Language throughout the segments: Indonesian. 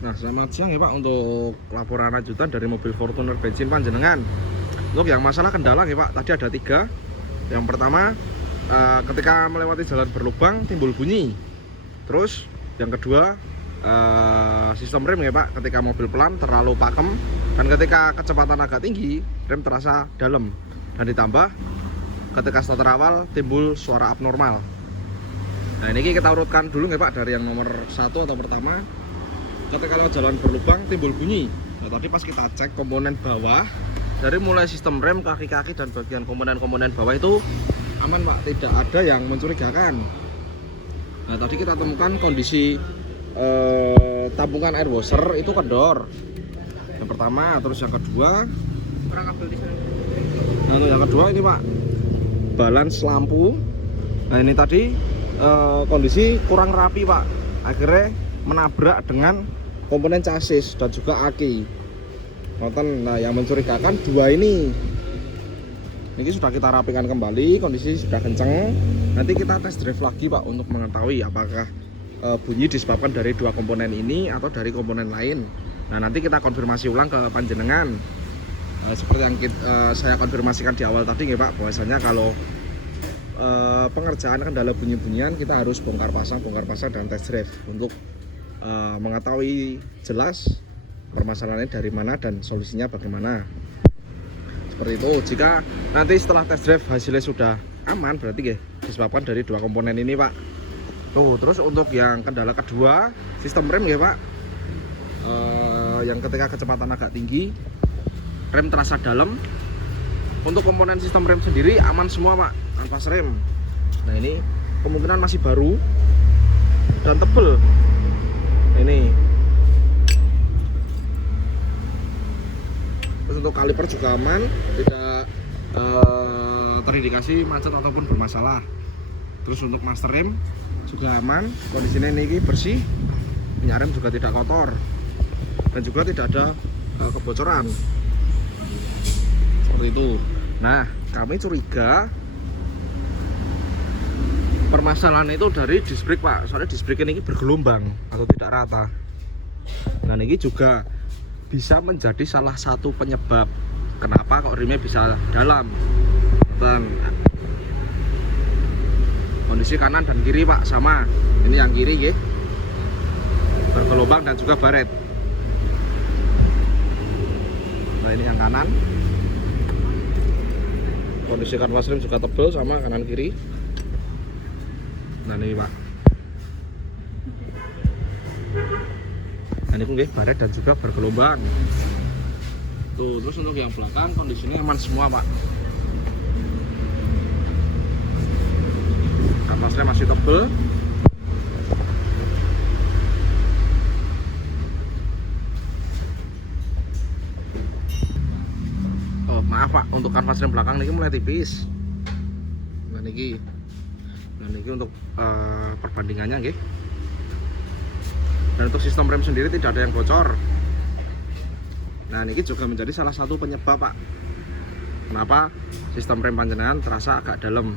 Nah, selamat siang ya Pak, untuk laporan lanjutan dari mobil Fortuner bensin panjenengan. Untuk yang masalah kendala ya Pak, tadi ada 3. Yang pertama, ketika melewati jalan berlubang timbul bunyi. Terus yang kedua, sistem rem ya Pak, ketika mobil pelan terlalu pakem, dan ketika kecepatan agak tinggi rem terasa dalam. Dan ditambah ketika starter awal timbul suara abnormal. Nah, ini kita urutkan dulu ya Pak, dari yang nomor 1 atau pertama. Ketika jalan berlubang timbul bunyi. Nah, tadi pas kita cek komponen bawah, dari mulai sistem rem, kaki-kaki, dan bagian komponen-komponen bawah itu aman Pak, tidak ada yang mencurigakan. Nah, tadi kita temukan kondisi tabungan air washer itu kendor. Yang pertama, terus yang kedua, nah, untuk yang kedua ini Pak, balance lampu. Nah, ini tadi kondisi kurang rapi Pak, akhirnya menabrak dengan komponen chassis dan juga aki. Nah, yang mencurigakan 2 ini sudah kita rapikan kembali, kondisi sudah kenceng. Nanti kita tes drive lagi Pak, untuk mengetahui apakah bunyi disebabkan dari 2 komponen ini atau dari komponen lain. Nah, nanti kita konfirmasi ulang ke panjenengan. Seperti yang saya konfirmasikan di awal tadi ya Pak, bahwasanya kalau pengerjaan kendala bunyi-bunyian kita harus bongkar pasang dan tes drive untuk mengetahui jelas permasalahannya dari mana dan solusinya bagaimana. Seperti itu. Jika nanti setelah tes drive hasilnya sudah aman, berarti ya disebabkan dari 2 komponen ini Pak. Tuh, terus untuk yang kendala kedua, sistem rem ya Pak, yang ketika kecepatan agak tinggi rem terasa dalam. Untuk komponen sistem rem sendiri aman semua Pak, kanvas rem. Nah, ini kemungkinan masih baru dan tebel. Ini terus untuk kaliper juga aman, tidak terindikasi macet ataupun bermasalah. Terus untuk master rem juga aman, kondisinya ini bersih, minyak rem juga tidak kotor, dan juga tidak ada kebocoran. Seperti itu. Nah, kami curiga permasalahan itu dari disc brake Pak, soalnya disc brake ini bergelombang atau tidak rata. Nah, ini juga bisa menjadi salah satu penyebab kenapa kok remnya bisa dalam. Dan kondisi kanan dan kiri Pak sama. Ini yang kiri ya, bergelombang dan juga baret. Nah, ini yang kanan, kondisi kanvas rem juga tebal sama kanan kiri. Nah, ini Pak, nah ini pun baret dan juga bergelombang. Tuh, terus untuk yang belakang kondisinya aman semua Pak, kanvasnya masih tebal. Oh, maaf Pak, untuk kanvas rem belakang ini mulai tipis. Nah, ini untuk perbandingannya nggih. Dan untuk sistem rem sendiri tidak ada yang bocor. Nah, ini juga menjadi salah satu penyebab Pak, kenapa sistem rem panjenengan terasa agak dalam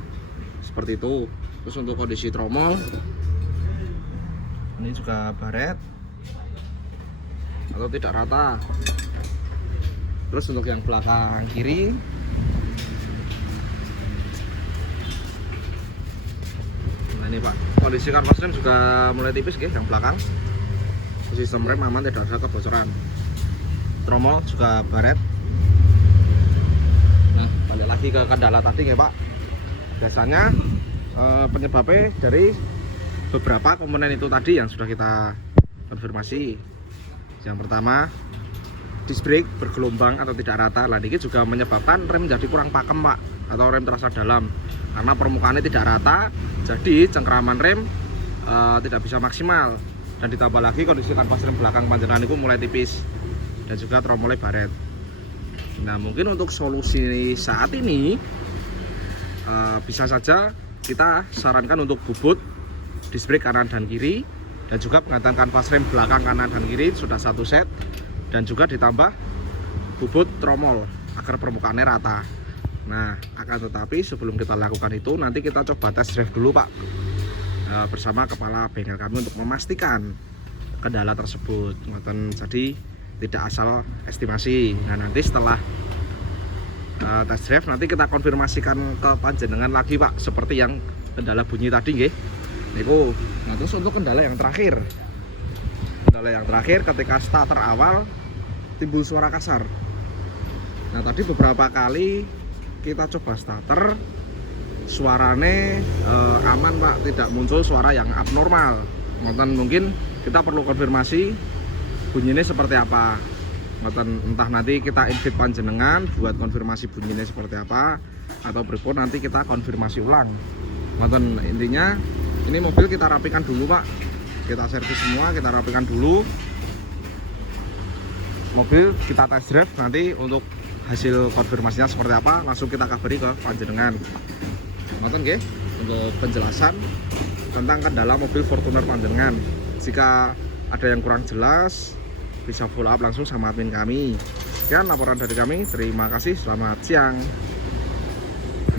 seperti itu. Terus untuk kondisi tromol, ini juga baret atau tidak rata. Terus untuk yang belakang kiri, nah ini Pak, kondisi kanvas rem juga mulai tipis guys, yang belakang. Sistem rem aman, tidak ada kebocoran. Tromol juga baret. Nah, balik lagi ke kendala tadi ya Pak, biasanya penyebabnya dari beberapa komponen itu tadi yang sudah kita konfirmasi. Yang pertama, disc brake bergelombang atau tidak rata. Nah, ini juga menyebabkan rem menjadi kurang pakem Pak, atau rem terasa dalam karena permukaannya tidak rata, jadi cengkeraman rem tidak bisa maksimal. Dan ditambah lagi kondisi kanvas rem belakang panjenengan itu mulai tipis dan juga tromolnya baret. Nah, mungkin untuk solusi saat ini bisa saja kita sarankan untuk bubut disc brake kanan dan kiri, dan juga penggantian kanvas rem belakang kanan dan kiri sudah 1 set, dan juga ditambah bubut tromol agar permukaannya rata. Nah, akan tetapi sebelum kita lakukan itu, nanti kita coba tes drive dulu Pak, bersama kepala bengkel kami untuk memastikan kendala tersebut. Jadi tidak asal estimasi. Nah, nanti setelah test drive nanti kita konfirmasikan ke panjenengan lagi Pak, seperti yang kendala bunyi tadi nggih. Niku. Nah, terus untuk kendala yang terakhir. Kendala yang terakhir ketika starter awal timbul suara kasar. Nah, tadi beberapa kali kita coba starter, suarane aman Pak, tidak muncul suara yang abnormal. Mungkin kita perlu konfirmasi bunyinya seperti apa. Entah nanti kita invite panjenengan buat konfirmasi bunyinya seperti apa, atau berikut nanti kita konfirmasi ulang. Intinya ini mobil kita rapikan dulu Pak, kita servis semua, kita rapikan dulu mobil, kita test drive, nanti untuk hasil konfirmasinya seperti apa langsung kita kabari ke panjenengan. Nggih, untuk penjelasan tentang kendala mobil Fortuner panjenengan. Jika ada yang kurang jelas bisa follow up langsung sama admin kami. Sekian laporan dari kami, terima kasih, selamat siang.